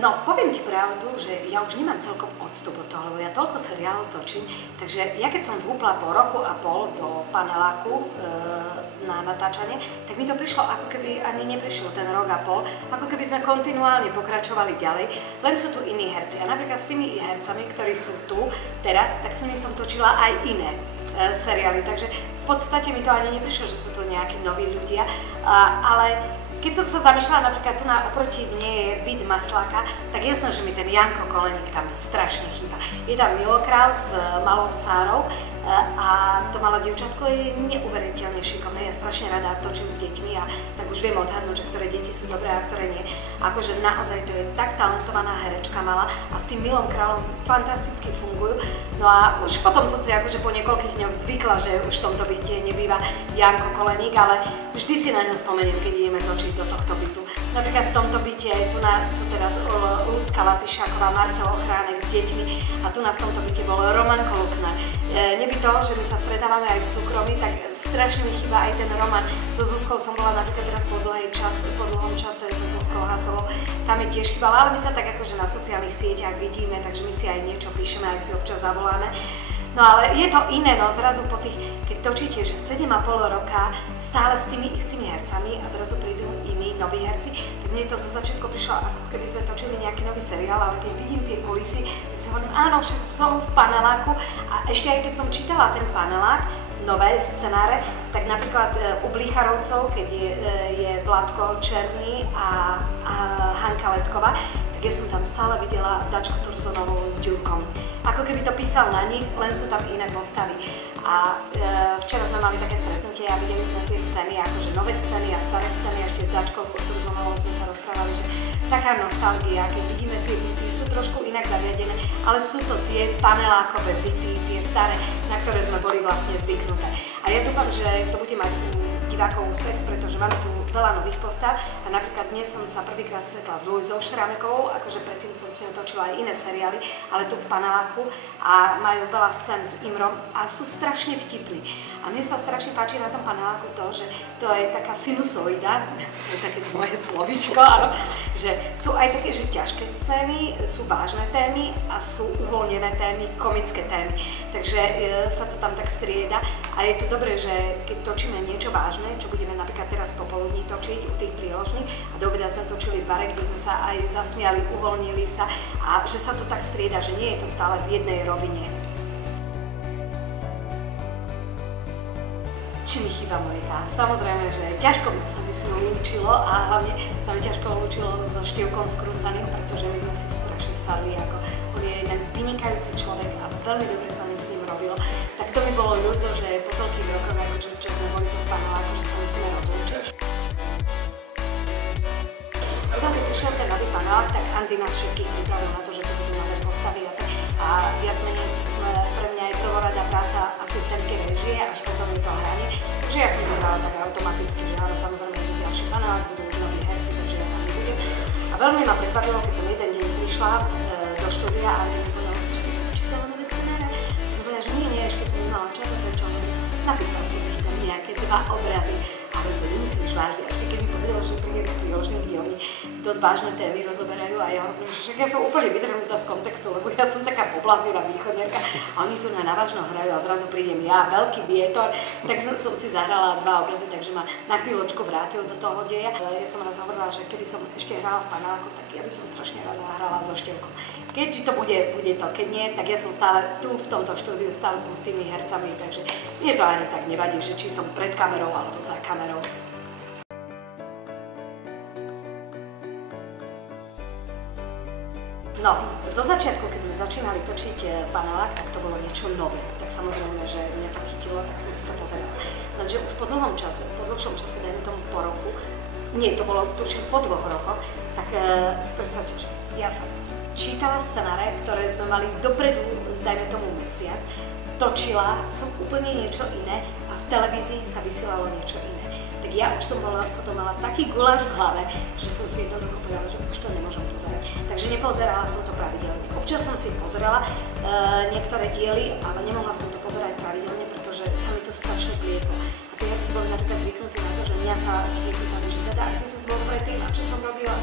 No, poviem ti pravdu, že ja už nemám celkom odstup od toho, lebo ja toľko seriálov točím, takže ja keď som vhúpla po roku a pol do paneláku na natáčanie, tak mi to prišlo, ako keby ani neprišlo ten rok a pol, ako keby sme kontinuálne pokračovali ďalej, len sú tu iní herci. A napríklad s tými hercami, ktorí sú tu teraz, tak s nimi som točila aj iné seriály, takže v podstate mi to ani neprišlo, že sú to nejakí noví ľudia, ale keď som sa zamýšľala, napríklad tu oproti mne je byt Masláka, tak jasno, že mi ten Janko Koleník tam strašne chýba. Je tam Milo Král s malou Sárou a to malé dievčatko je neuveriteľne šikovné. Ja strašne rada točím s deťmi a tak už viem odhadnúť, že ktoré deti sú dobré a ktoré nie. Akože naozaj to je tak talentovaná herečka malá a s tým Milom Králom fantasticky fungujú. No a už potom som si akože po niekoľkých dňoch zvykla, že už v tomto byte nebýva Janko Koleník, ale vždy si na ňo spomeniem, keď ideme točiť do tohto bytu. Napríklad v tomto byte tu sú teraz Ľudská Lapišáková, Marcel Ochránek s deťmi a tu v tomto byte bol Roman Kolukna. Neby to, že my sa stretávame aj v súkromí, tak strašne mi chýba aj ten Roman. So Zuzkou som bola napríklad teraz po dlhom čase so Zuzkou Hasovou. Tam mi tiež chýbala, ale my sa tak akože na sociálnych sieťach vidíme, takže my si aj niečo píšeme, aj si občas zavoláme. No ale je to iné, no zrazu po tých, keď točíte, že 7,5 roka stále s tými istými hercami a zrazu prídu iní, noví herci, tak mne to zo začiatku prišlo, ako keby sme točili nejaký nový seriál, ale keď vidím tie kulisy, tak si hovorím, áno, však som v paneláku a ešte aj keď som čítala ten panelák, nové scenáre, tak napríklad u Blicharovcov, keď je Vládko Černý a Hanka Letková, tak ja som tam stále videla Dačku Turzonovú s Ďurkom. Ako keby to písal na nich, len sú tam iné postavy. A včera sme mali také stretnutie a videli sme tie scény, akože nové scény a staré scény, a ešte s Dačkou Turzonovou sme sa rozprávali, že taká nostalgia, keď vidíme tie byty, sú trošku inak zariadené, ale sú to tie panelákové byty, tie staré, na ktoré sme boli vlastne zvyknuté. A ja dúfam, že to bude mať divákov úspech, pretože máme tu veľa nových postav a napríklad dnes som sa prvýkrát stretla s Luizou Šramekovou, akože predtým som s ňou točila aj iné seriály, ale tu v paneláku a majú veľa scén s Imrom a sú strašne vtipní. A mne sa strašne páči na tom paneláku to, že to je taká sinusoida, to je také moje slovíčko, áno, že sú aj také, že ťažké scény, sú vážne témy a sú uvoľnené témy, komické témy. Takže sa to tam tak strieda a je to dobré, že keď točíme niečo vážne, čo budeme napríklad teraz popoludní točiť u tých príložných a do obeda sme točili v bare, kde sme sa aj zasmiali, uvoľnili sa a že sa to tak strieda, že nie je to stále v jednej rovine. Či mi chýba Monika? Samozrejme, že ťažko sa mi s ňou lúčilo a hlavne sa mi ťažko lúčilo so Števkom Skrúcaným, pretože my sme si strašne sadli, ako on je jeden vynikajúci človek a veľmi dobre sa mi s ním robilo. Tak to mi bolo ľúto, že po toľkých rokoch, akože čo sme boli tu v paneláku, že sa musíme rozlúčiť. Potom, keď prišiel ten nový panelák, tak Andy nás všetkých pripravil na to, že to budú nové postavy a viac menej pre mňa je prvorada práca asistentky režie, až potom je to hranie. Takže ja som to hrala tak automaticky, že áno, samozrejme budú ďalší panelák, budú už noví herci, takže ja tam nebudem. A veľmi ma prekvapilo, keď som jeden deň prišla do štúdia a Andy mi povedal, už si čítala nové scenáre? Som povedala, že nie, ešte som nemala čas a prečo? Napísala som ti tam nejaké 2 obrazy. Ale to nemyslíš vážne, až keď mi povedal, že príde do príložných, kde oni dosť vážne témy rozoberajú a ja hovorím, že ja som úplne vytrhnutá z kontextu, lebo ja som taká poblázivá východňarka a oni tu na vážno hrajú a zrazu prídem ja, veľký vietor, tak som si zahrala 2 obrazy, takže ma na chvíľočku vrátil do toho deja. Ja som raz hovorila, že keby som ešte hrala v paneláku, tak ja by som strašne rada hrala so Števkom. Keď to bude to, keď nie, tak ja som stále tu v tomto štúdiu, stále som s tými hercami, takže mne to ani tak nevadí, že či som pred kamerou alebo za kamerou. No, zo začiatku, keď sme začínali točiť panelák, tak to bolo niečo nové. Tak samozrejme, že mňa to chytilo, tak som si to pozerala. Lenže už po dlhšom čase, dajme tomu po roku, nie, to bolo tuším po 2 rokoch, tak si predstavte, že ja som čítala scenáre, ktoré sme mali dopredu, dajme tomu mesiac, točila som úplne niečo iné a v televízii sa vysielalo niečo iné. Tak ja už som potom mala taký guláš v hlave, že som si jednoducho povedala, že už to nemôžem pozerať. Takže nepozerala som to pravidelne. Občas som si pozerala niektoré diely, ale nemohla som to pozerať pravidelne, pretože sa mi to strašne plietlo. A tie herci boli napríklad zvyknutí zvyknutí na to, že mňa sa vždy pýtali, že teda, kde som bol predtým a čo som robila.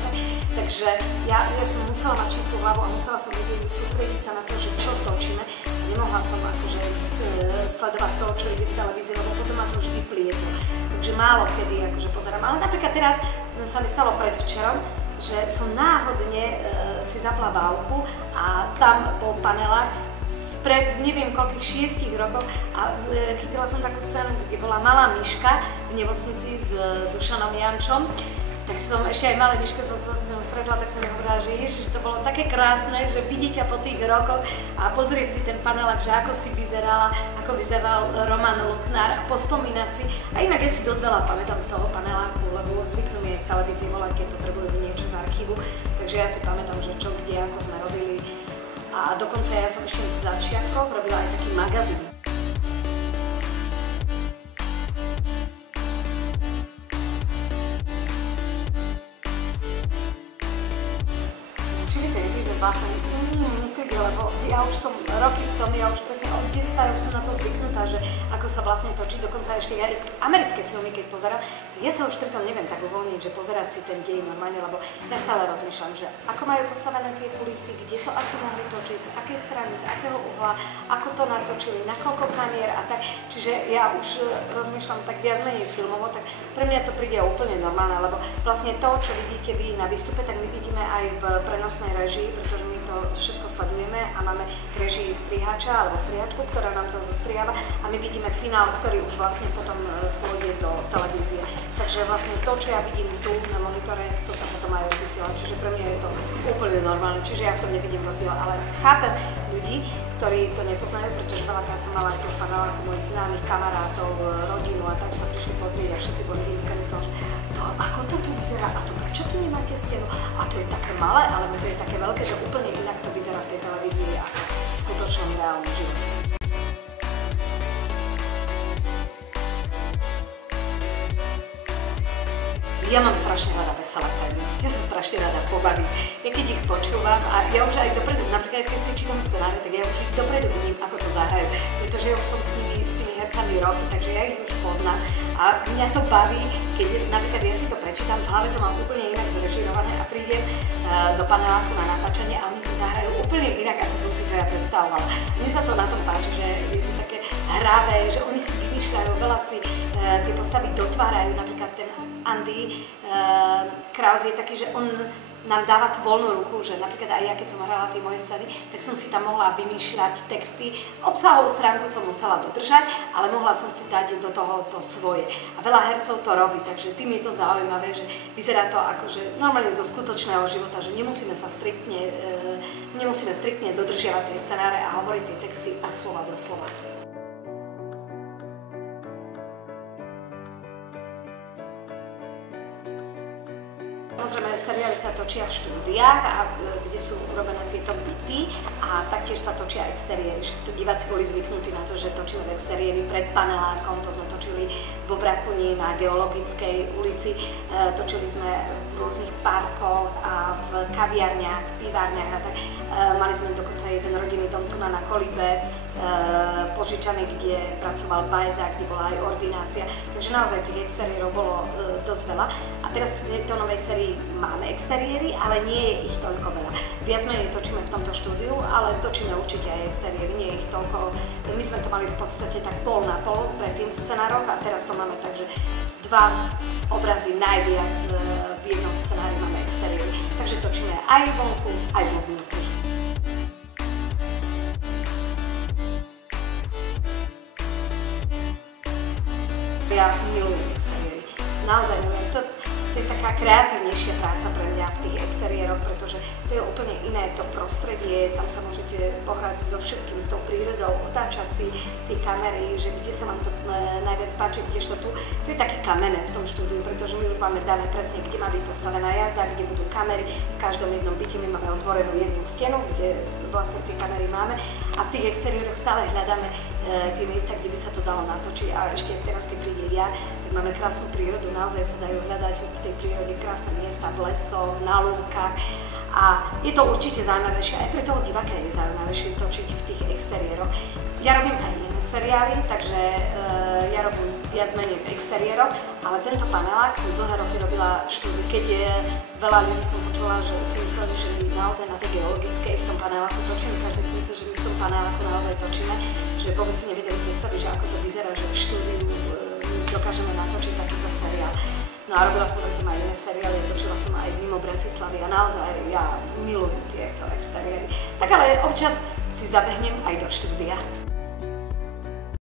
Takže ja som musela mať čistú hlavu a musela som vedieť sústrediť sa na to, že čo točíme. A nemohla som akože sledovať to, čo ide v televízii, lebo potom ma to vždy plietlo. Takže málo kedy akože pozerám. Ale napríklad teraz sa mi stalo predvčerom, že som náhodne si zapla bávku a tam bol panelák pred neviem koľkých 6 rokov a chytila som takú scénu, kde bola malá myška v nemocnici s Dušanom Jančom. Tak som ešte aj malé myške som sa s ňou stretla, tak som mi hovorila, že ježiš, to bolo také krásne, že vidíte po tých rokoch a pozrieť si ten panelák, že ako si vyzerala, ako vyzeral Roman Luknár a pospomínať si. A inak ja si dosť veľa pamätám z toho paneláku, lebo zvyknú mi aj z televízie volať, keď potrebujú niečo z archívu. Takže ja si pamätám, že čo, kde, ako sme robili. A dokonca ja som ešte v začiatkoch robila aj taký magazín. Či viete, je zvláštne, lebo ja už som roky v tom, ja už presne od detstva, ja už som na to zvyknutá, že ako sa vlastne točí, dokonca ešte aj americké filmy, keď pozerám, tak ja sa už pri tom neviem tak uvoľniť, že pozerať si ten dej normálne, lebo ja stále rozmýšľam, že ako majú postavené tie kulisy, kde to asi mohli točiť, z akej strany, z akého uhla, ako to natočili, na koľko kamier a tak. Čiže ja už rozmýšľam tak viac menej filmovo, tak pre mňa to príde úplne normálne, lebo vlastne to, čo vidíte vy na výstupe, tak my vidíme aj v prenosnej režii, pretože my to všetko sledujeme a máme v režii strihača alebo strihačku, ktorá nám to zostriháva a my vidíme finál, ktorý už vlastne potom pôjde do televízie. Takže vlastne to, čo ja vidím tu na monitore, to sa potom aj vysiela, čiže pre mňa je to úplne normálne, čiže ja v tom nevidím rozdiel, ale chápem ľudí, ktorí to nepoznajú, pretože veľakrát som mala aj tu v paneláku mojich známych kamarátov, rodinu a tak sa prišli pozrieť a všetci boli vynikaní z toho, že to, ako to tu vyzerá a to prečo tu nemáte stenu a to je také malé, alebo to je také veľké, že úplne inak to vyzerá v tej televízii ako v skutočnom reálnom živote. Ja mám strašne rada veselé témy. Ja sa strašne rada pobavím. Ja keď ich počúvam a ja už aj dopredu, napríklad keď si čítam scenáre, tak ja už ich dopredu vidím, ako to zahrajú. Pretože ja už som s tými hercami roky, takže ja ich už poznám. A mňa to baví, keď napríklad ja si to prečítam, v hlave to mám úplne inak zrežirované a prídem do paneláku na natáčanie a oni to zahrajú úplne inak, ako som si to ja predstavovala. Mne sa to na tom páči, že je to také hravé, že oni si vymýšľajú, veľa si tie postavy dotvárajú, napríklad ten Andy Kraus je taký, že on nám dáva tú voľnú ruku, že napríklad aj ja, keď som hrala tie moje scény, tak som si tam mohla vymýšľať texty. Obsahovú stránku som musela dodržať, ale mohla som si dať do toho to svoje. A veľa hercov to robí, takže tým je to zaujímavé, že vyzerá to akože normálne zo skutočného života, že nemusíme striktne dodržiavať tie scenáre a hovoriť tie texty od slova do slova. Samozrejme, seriály sa točia v štúdiách, kde sú urobené tieto byty a taktiež sa točia exteriéry. To diváci boli zvyknutí na to, že točíme v exteriéri pred panelákom, to sme točili v Bobrakuni na Geologickej ulici, točili sme v rôznych parkoch a v kaviarniach, pivárniach a tak. Mali sme dokonca jeden rodinný dom tu na Kolibe, požičaný, kde pracoval Bajza, kde bola aj ordinácia. Takže naozaj tých exteriérov bolo dosť veľa. A teraz v tejto novej sérii máme exteriéry, ale nie je ich toľko veľa. Viac menej točíme v tomto štúdiu, ale točíme určite aj exteriéry, nie je ich toľko. My sme to mali v podstate tak pol na pol predtým v scenároch a teraz to máme tak, že 2 obrazy najviac v jednom scenári máme exteriéry. Takže točíme aj vonku, aj vo vnútri. Ja milujem exteriéry. Naozaj milujem. To je taká kreatívnejšia práca pre mňa v tých exteriéroch, pretože to je úplne iné to prostredie, tam sa môžete pohrať so všetkým, s tou prírodou, otáčať si tie kamery, že kde sa vám to najviac páči, kdežto tu je také kamenné v tom štúdiu, pretože my už máme dané presne, kde má byť postavená jazda, kde budú kamery, v každom jednom byte my máme otvorenú jednu stenu, kde vlastne tie kamery máme a v tých exteriéroch stále hľadáme tie miesta, kde by sa to dalo natočiť a ešte teraz, keď príde jar, tak máme krásnu prírodu, naozaj sa dajú hľadať v tej prírode krásne miesta, v lesoch, na lúkach a je to určite zaujímavejšie, aj pre toho diváka je zaujímavejšie točiť v tých exteriéroch. Ja robím aj iné seriály, takže ja robím viac menej v exteriéroch, ale tento panelák som dlhé roky robila štúdiu, keď veľa ľudí som počula, že si mysleli, že my naozaj na tej geologickej v tom paneláku točíme, každý si myslel, že my v tom paneláku naozaj točíme, že vôbec si nevedeli predstaviť, že ako to vyzerá, že v štúdiu dokážeme natočiť takýto seriál. No a robila som tam aj iné seriály, točila som aj mimo Bratislavy a naozaj ja milujem tieto exteriéry. Tak ale občas si zabehnem aj do štúdia.